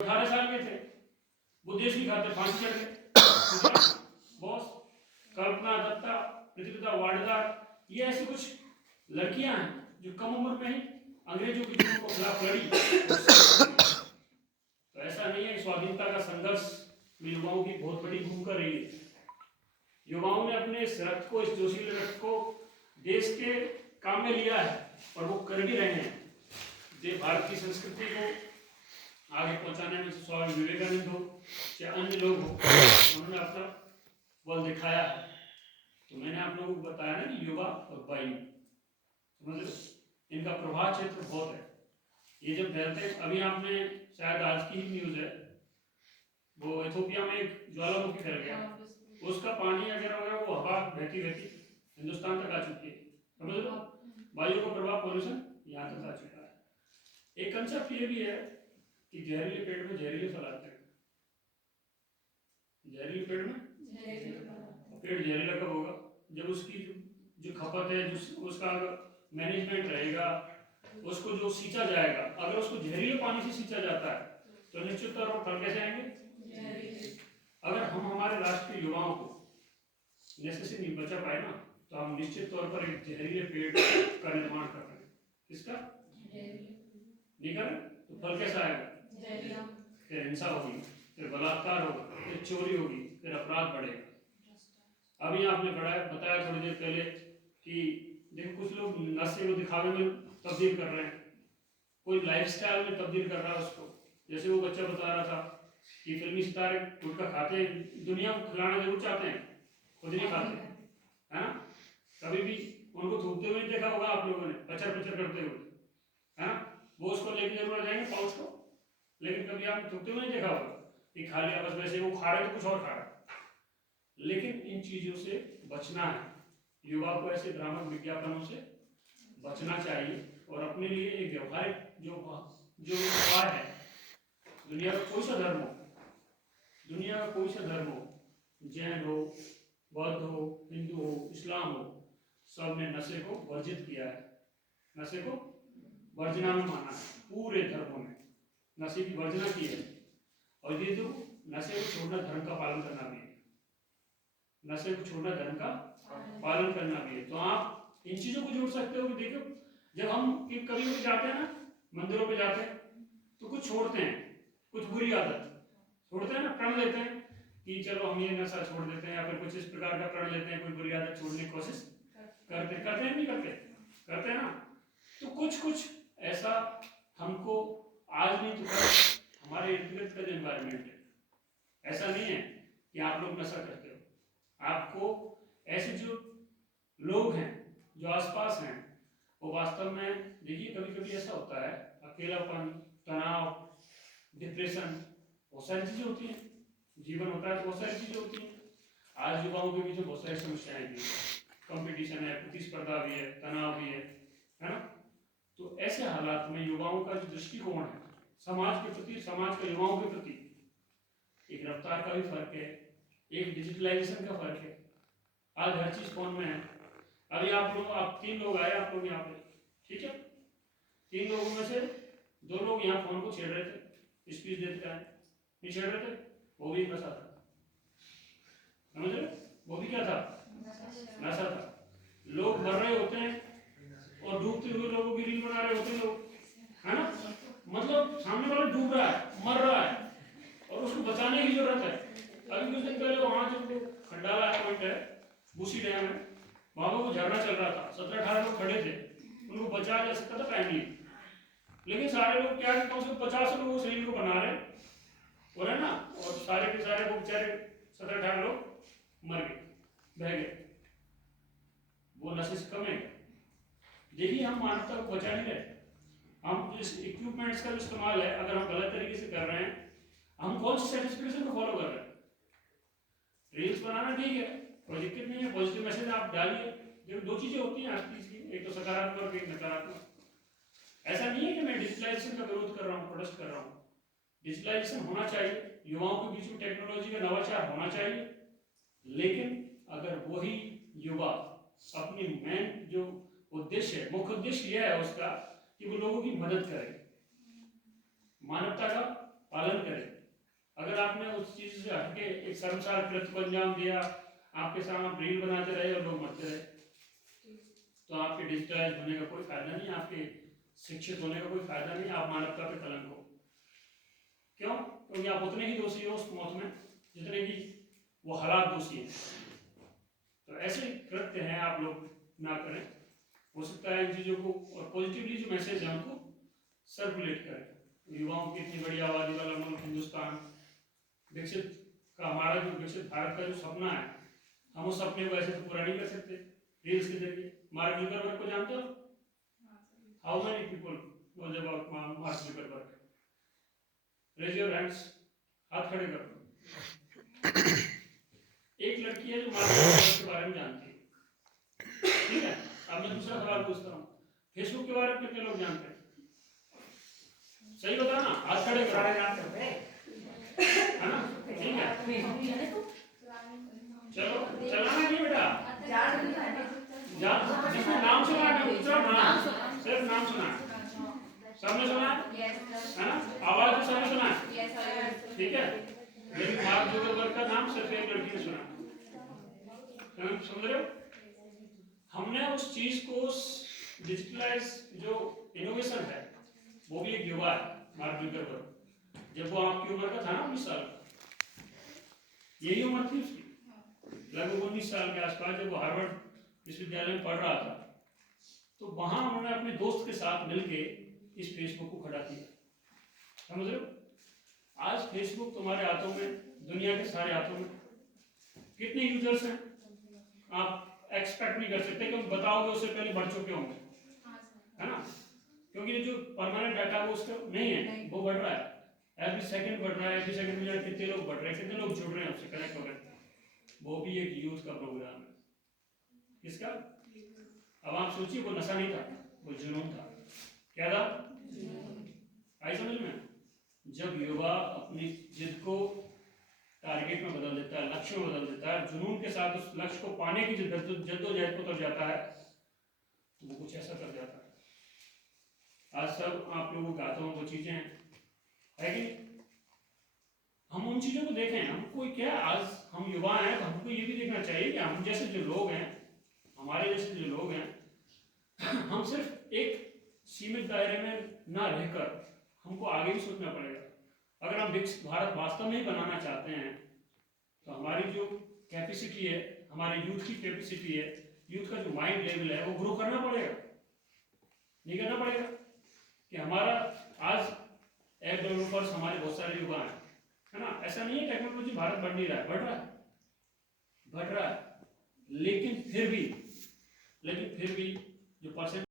18 साल के थे, वो देश की खातिर फांसी चढ़ गए। बॉस, कल्पना दत्ता, प्रतिभा वाडदार, ये ऐसी कुछ लड़कियां हैं जो कम उम्र में ही अंग्रेजों की जुल्म को खिलाफ लड़ी। तो ऐसा नहीं है, स्वाधीनता का संघर्ष में युवाओं की बहुत बड़ी भूमिका रही है। युवाओं ने अपने इस रक्त को, इस जोशीले रक्त को देश के काम में लिया है और वो कर भी रहे हैं। भारत की संस्कृति को आगे पहुंचाने में स्वामी विवेकानंद हो या अन्य लोग हो, उन्होंने अपना बल दिखाया है। तो मैंने आप लोगों को बताया ना कि युवा और वायु, समझ लो इनका प्रभाव क्षेत्र बहुत है। ये जब फैलते हैं, अभी आपने शायद आज की ही न्यूज है, वो इथोपिया में एक ज्वालामुखी फैल गया, उसका पानी अगर होगा वो हवा बहती बहती हिंदुस्तान तक आ चुकी है। समझ लो वायु का प्रभाव, पोल्यूशन यहाँ तक आ चुका है। एक कंसेप्ट ये भी है कि जहरीले पेड़ में जहरीले फल आते हैं। जहरीले पेड़ में पेड़ जहरीला कब होगा? जब उसकी जो खपत है, जो उसका मैनेजमेंट रहेगा, उसको जो सींचा जाएगा, अगर उसको जहरीले पानी से सींचा जाता है तो निश्चित तौर पर फल कैसे आएंगे? अगर हम हमारे राष्ट्र के युवाओं को नशे से नहीं बचा पाए ना, तो हम निश्चित तौर पर एक जहरीले पेड़ का निर्माण कर रहे हैं। किसका? नहीं कर, तो फल कैसा आएगा? फिर हिंसा होगी, फिर बलात्कार होगा, फिर चोरी होगी, फिर अपराध बढ़ेगा। अभी आपने बताया थोड़ी देर पहले कि देखो कुछ लोग नशे को दिखावे में तब्दील कर रहे हैं, कोई लाइफस्टाइल में तब्दील कर रहा है उसको। जैसे वो बच्चा बता रहा था कि फिल्मी सितारे गुटखा खाते हैं, दुनिया को खिलाना जरूर चाहते हैं, खुद नहीं खाते, है ना? कभी भी उनको थूकते हुए देखा होगा आप लोगों ने, पचर पचर करते हुए, है ना? वो उसको लेके जरूर जाएंगे पाउच को, लेकिन कभी आपने थूकते हुए नहीं देखा होगा कि खा लिया बस, वैसे वो खा रहे तो कुछ और खा रहे। लेकिन इन चीजों से बचना है, युवा को ऐसे भ्रामक विज्ञापनों से बचना चाहिए और अपने लिए एक व्यवहारिक जो उपाय है। दुनिया का कोई सा धर्म हो, दुनिया का कोई सा धर्म हो, जैन हो, बौद्ध हो, हिंदू हो, इस्लाम हो, सब ने नशे को वर्जित किया है, नशे को वर्जना में माना है। पूरे धर्मों ने नशे की वर्जना की है। और ये जो नशे को छोड़ना धर्म का पालन करना भी है, नशे को छोड़ना धर्म का पालन करना भी है। तो आप इन चीजों को जोड़ सकते हो कि देखो, जब हम कभी भी जाते हैं ना, मंदिरों पे जाते हैं तो कुछ छोड़ते हैं, कुछ बुरी आदत छोड़ते हैं ना, प्रण लेते हैं कि चलो हम ये नशा छोड़ देते हैं, या फिर कुछ इस प्रकार का प्रण लेते हैं, कोई बुरी आदत छोड़ने की कोशिश करते हैं, नहीं करते हैं ना। तो कुछ ऐसा हमको आज नहीं तो कल हमारे इर्द गिर्द का जो एनवायरमेंट है, ऐसा नहीं है कि आप लोग नशा करते हो। आपको ऐसे जो लोग हैं जो आसपास हैं, वो वास्तव में देखिए, कभी कभी ऐसा होता है, अकेलापन, तनाव, डिप्रेशन, बहुत सारी चीजें होती हैं, जीवन होता है तो बहुत सारी चीजें होती हैं। आज युवाओं के बीच में बहुत सारी समस्याएं भी हैं, कंपटीशन है, प्रतिस्पर्धा भी है, तनाव भी है ना? तो ऐसे हालात में युवाओं का जो दृष्टिकोण है समाज के प्रति, समाज के युवाओं के प्रति, एक रफ्तार का भी फर्क है, एक डिजिटलाइजेशन का फर्क है। आज हर चीज फोन में है। अभी आप 3 लोग आए, आप लोग यहाँ पे, ठीक है, 3 लोगों में से 2 लोग यहाँ फोन को छेड़ रहे थे, स्पीच देते आए, नहीं छेड़ रहे थे, वो भी नशा था, समझ रहे? वो भी क्या था? नशा था। लोग मर रहे होते हैं और डूबते हुए लोगों की रील बना रहे होते हैं लोग, है ना? मतलब सामने वाला डूब रहा है, मर रहा है और उसको बचाने की जरूरत है। अभी कुछ दिन पहले वहां जो खंडाला पॉइंट है, बूसी डैम है, वहां पर वो झरना चल रहा था, 17-18 लोग खड़े थे, उनको बचाया जा सकता था टाइमली, लेकिन सारे लोग क्या, कम से कम 50 लोग उस रील को बना रहे, और है ना, और सारे के सारे वो बेचारे 17-18 लोग मर गए, बह गए। वो नशे से कम है। देखिए, हम मानवता को बचा नहीं रहे, हम जिस इक्विपमेंट्स का इस्तेमाल है, अगर हम गलत तरीके से कर रहे हैं, हम कौन सी सेटिस्फेक्शन को फॉलो कर रहे हैं? रील्स बनाना ठीक है, कोई दिक्कत नहीं है, पॉजिटिव मैसेज आप डालिए। देखो, 2 चीजें होती हैं आज की, एक तो सकारात्मक, एक नकारात्मक। ऐसा नहीं है कि मैं डिजिटलाइजेशन का विरोध कर रहा हूँ, प्रोटेस्ट कर रहा हूँ। डिजिटलाइजेशन होना चाहिए, युवाओं के बीच में टेक्नोलॉजी का नवाचार होना चाहिए, लेकिन अगर वही युवा अपनी मेन जो उद्देश्य है, मुख्य उद्देश्य यह है उसका कि वो लोगों की मदद करे, मानवता का पालन करें। अगर आपने उस चीज से हटके एक शर्मसार कृत्य को अंजाम दिया, आपके सामने आप रील बनाते रहे और लोग मरते रहे, तो आपके डिजिटलाइज होने का कोई फायदा नहीं, आपके शिक्षित होने का कोई फायदा नहीं, आप मानवता पे कलंक हो। क्यों? क्योंकि आप उतने ही दोषी हो उस मौत में जितने की वो हालात दोषी है। तो ऐसे कृत्य हैं आप लोग ना करें। हो सकता है इन चीज़ों को और पॉजिटिवली जो मैसेज है उनको सर्कुलेट करें। युवाओं की इतनी बड़ी आबादी वाला मुल्क हिंदुस्तान, विकसित का हमारा जो विकसित भारत का जो सपना है, हम उस सपने को ऐसे तो पूरा नहीं कर सकते रील्स के जरिए। मार्क जुकरबर्ग को जानते हो? How many people knows about Mark Zuckerberg? Raise your hands, हाथ खड़े करो। एक लड़की है जो मार्क जुकरबर्ग के बारे में जानती है, ठीक है? अब मैं दूसरा सवाल पूछता हूँ, फेसबुक के बारे में कितने लोग जानते हैं? सही बता ना, हाथ खड़े करो, है ना? ठीक है, चलो चलाना नहीं बेटा, जिसने नाम सुना है दूसरा नाम, सिर्फ नाम सुना है, सबने सुना है ना? आवाज तो सबने सुना है, ठीक है? लेकिन मार्क जुकरबर्ग का नाम सिर्फ एक लड़की ने सुना। समझ रहे हो? हमने उस चीज को डिजिटलाइज जो इनोवेशन है वो भी एक युवा है मार्क जुकरबर्ग। जब वो आपकी उम्र का था ना 19 साल, यही उम्र थी उसकी, लगभग 19 साल के आसपास, जब वो हार्वर्ड विश्वविद्यालय में पढ़ रहा था, तो वहां उन्होंने अपने दोस्त के साथ मिलके इस फेसबुक को खड़ा किया। समझ रहे हो? आज फेसबुक तुम्हारे हाथों में, दुनिया के सारे हाथों में। कितने यूजर्स हैं आप एक्सपेक्ट नहीं कर सकते, क्योंकि बताओगे उससे पहले बढ़ चुके होंगे, है ना? क्योंकि जो परमानेंट डाटा वो उसका नहीं है, वो बढ़ रहा है, एवरी सेकंड बढ़ रहा है, एवरी सेकंड में कितने लोग बढ़ रहे हैं, कितने लोग जुड़ रहे हैं उससे कनेक्ट हो रहे हैं। वो भी एक यूथ का प्रोग्राम है। किसका? अब आप सोचिए, वो नशा नहीं था, वो जुनून था। क्या था? आई समझ में? जब युवा अपनी जिद को टारगेट में बदल देता है, लक्ष्य में बदल देता है, जुनून के साथ उस लक्ष्य को पाने की जद्दोजहद को उतर जाता है, तो वो कुछ ऐसा कर जाता है। आज सब आप लोगों के हाथों में वो चीजें है कि हम उन चीजों को देखें। हमको क्या, आज हम युवा हैं तो हमको ये भी देखना चाहिए कि हम जैसे जो लोग हैं, हमारे जैसे जो लोग हैं, हम सिर्फ एक सीमित दायरे में ना रहकर हमको आगे भी सोचना पड़ेगा। अगर हम विकसित भारत वास्तव में ही बनाना चाहते हैं, तो हमारी जो कैपेसिटी है, हमारे यूथ की कैपेसिटी है, यूथ का जो माइंड लेवल है, वो ग्रो करना पड़ेगा। नहीं करना पड़ेगा कि हमारा आज ऐप डेवलपर्स हमारे बहुत सारे युवा हैं, है ना? ऐसा नहीं है टेक्नोलॉजी भारत बढ़ नहीं रहा है, बढ़ रहा है, बढ़ रहा है, लेकिन फिर भी जो परसेंट